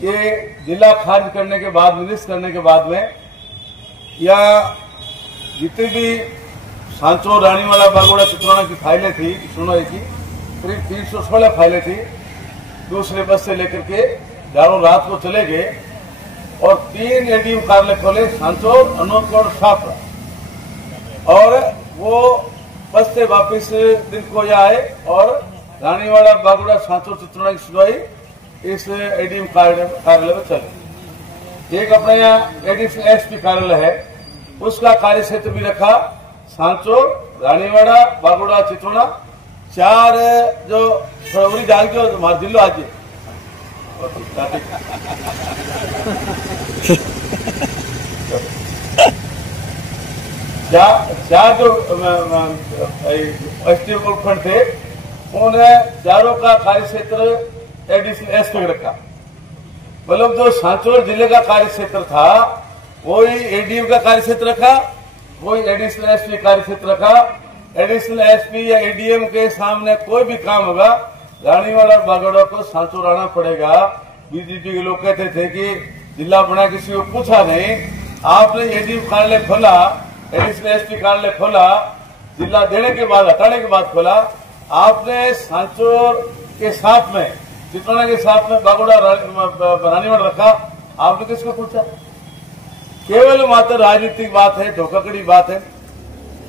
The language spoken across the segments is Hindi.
ये जिला खारिज करने के बाद, निरस्त करने के बाद में, या जितनी भी सांचौर, रानीवाड़ा, बागोड़ा, चित्रोड़ा की फाइलें थी सुनवाई की, करीब 316 फाइलें थी, दूसरे बस से लेकर के जारो रात को चले गए और 3 एडीएम कार्यालय खोले, सांचौर, अनूपगढ़, शाहपुरा, और वो बस से वापिस दिन को आए और रानीवाड़ा, बागोड़ा, सांचौर, चित्रोड़ा की सुनवाई इस एडीएम कार्यालय में चली। एक अपने यहाँ एडीएम एसपी कार्यालय है, उसका कार्य क्षेत्र भी रखा, सांचौर, रानीवाड़ा, बागोड़ा, चित्रोड़ा, 4 जो फरवरी डाल के हमारे जिलो आज चार जो एसटीएफ फंड थे, उन्होंने चारों का कार्य क्षेत्र एडीशनल एसपी रखा। मतलब जो सांचौर जिले का कार्य क्षेत्र था वही एडीएम का कार्य क्षेत्र रखा, वही एडिशनल एसपी कार्य क्षेत्र रखा। एडिशनल एसपी या एडीएम के सामने कोई भी काम होगा, रानीवाड़ा, बागोड़ा को सांचौर आना पड़ेगा। बीजेपी के लोग कहते थे कि जिला बना, किसी को पूछा नहीं, आपने एडीएम कार्यालय खोला, एडिशनल एसपी कार्यालय खोला, जिला देने के बाद, हटाने के बाद खोला, आपने सांचौर के साथ में, चित्रोड़ा के साथ में बागोड़ा, रानीवाड़ा रखा, आपने किसको पूछा? केवल मात्र राजनीतिक बात है, धोखाधड़ी बात है।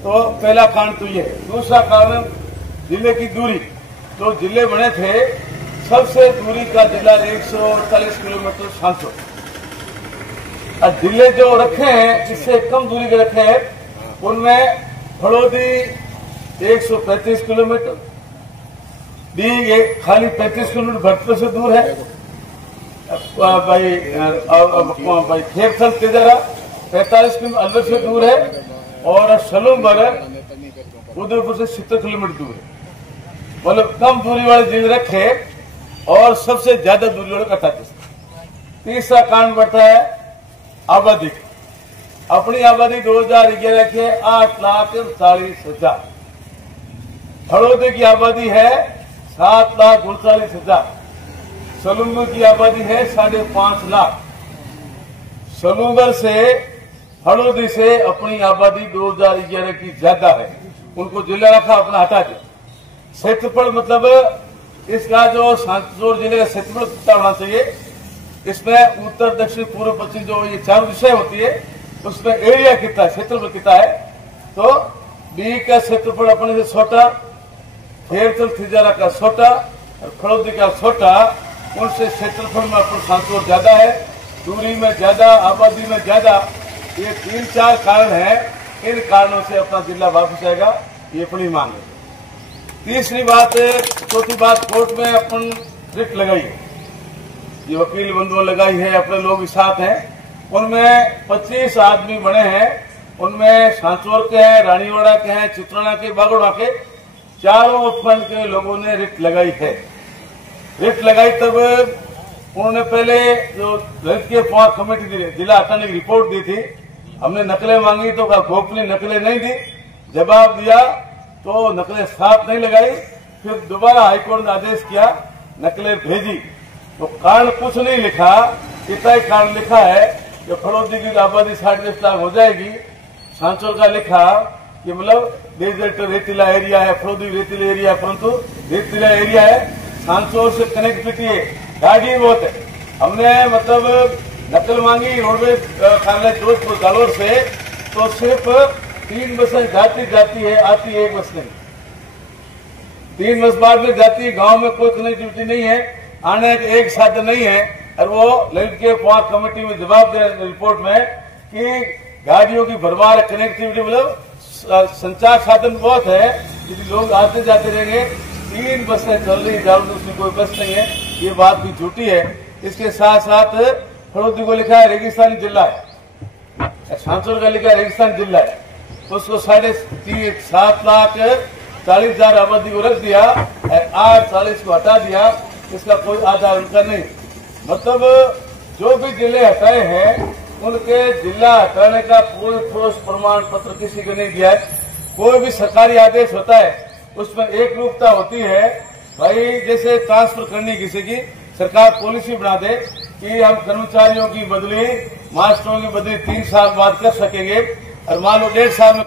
तो पहला कारण तो ये है। दूसरा कारण जिले की दूरी, तो जिले बने थे, सबसे दूरी का जिला 140 किलोमीटर सांचौर, और जिले जो रखे हैं इससे कम दूरी के रखे हैं, उनमें फड़ौदी 135 किलोमीटर, डी खाली 35 किलोमीटर भरतपुर से दूर है, भाई खेपथल तेजरा 45 किलोमीटर अलवर से दूर है, और सलूमबर उदयपुर से 70 किलोमीटर दूर है। मतलब कम दूरी वाले जिले रखे और सबसे ज्यादा दूरी वाले 38। तीसरा कारण बढ़ता है आबादी। अपनी आबादी 2011 के 8,40,000, फड़ौदी की आबादी है 7,39,000, सलूमबर की आबादी है 5.5 लाख। सलूमबर से, फड़ौदी से अपनी आबादी 2011 की ज्यादा है, उनको जिला रखा, अपना हटा दिया। क्षेत्रफल मतलब इसका जो सांचौर जिले का क्षेत्रफल कितना होना चाहिए, इसमें उत्तर, दक्षिण, पूर्व, पश्चिम जो ये 4 विषय होती है, उसमें एरिया कितना है, क्षेत्रफल कितना है, तो बी का क्षेत्रफल अपने से छोटा, खेरथल थिजारा का छोटा और फड़ौदी का छोटा, उनसे क्षेत्रफल में अपन सांचौर ज्यादा है, दूरी में ज्यादा, आबादी में ज्यादा। ये 3-4 कारण है, इन कारणों से अपना जिला वापस आएगा, ये अपनी मांग है। तीसरी बात, चौथी बात, कोर्ट में अपन रिट लगाई है, ये वकील बंधुओं लगाई है, अपने लोग साथ हैं, उनमें 25 आदमी बने हैं, उनमें सांचौर के हैं, रानीवाड़ा के हैं, चित्रोड़ा के, बागोड़ा के, चारों उपखंड के लोगों ने रिट लगाई है। रिट लगाई तब उन्होंने पहले जो ललित के पांच कमेटी दी, जिला हटाने की रिपोर्ट दी थी, हमने नकलें मांगी तो गोपनीय नकलें नहीं दी, जवाब दिया तो नकलें साथ नहीं लगाई, फिर दोबारा हाईकोर्ट ने आदेश किया, नकलें भेजी, तो कारण कुछ नहीं लिखा, इतना ही कारण लिखा है कि फड़ौदी की आबादी 20 लाख हो जाएगी। सांचौर का लिखा कि मतलब डेजर्ट रेतीला एरिया है, फड़ौदी रेतीला एरिया है, परंतु रेतीला एरिया है, सांचौर से कनेक्टिविटी है, गाड़ी बहुत है। हमने मतलब नकल मांगी रोडवेज कार्यालय जोधपुर जालोर से, तो सिर्फ 3 बसें जाती है, आती है 1 बस नहीं, 3 बस बाद में जाती है, गांव में कोई कनेक्टिविटी नहीं है, आने का एक साधन नहीं है। और वो ललित के पांच कमेटी में जवाब दे रिपोर्ट में कि गाड़ियों की भरमार, कनेक्टिविटी मतलब संचार साधन बहुत है, यदि लोग आते जाते रहेंगे, 3 बसें चल रही, जालोर उसमें कोई बस नहीं है, ये बात भी झूठी है। इसके साथ साथ फड़ौदी को लिखा है रेगिस्तानी जिला है, सांचौर का लिखा है रेगिस्तान जिला है, उसको 7,40,000 आबादी को रख दिया, 8,40 को हटा दिया, इसका कोई आधार उनका नहीं। मतलब जो भी जिले हटाए हैं उनके जिला हटाने का कोई ठोस प्रमाण पत्र किसी को नहीं दिया है। कोई भी सरकारी आदेश होता है उसमें एक रूपता होती है, भाई जैसे ट्रांसफर करनी किसी की, सरकार पॉलिसी बना दे कि हम कर्मचारियों की बदली, मास्टरों की बदली 3 साल बाद कर सकेंगे, और मान लो 1.5 साल में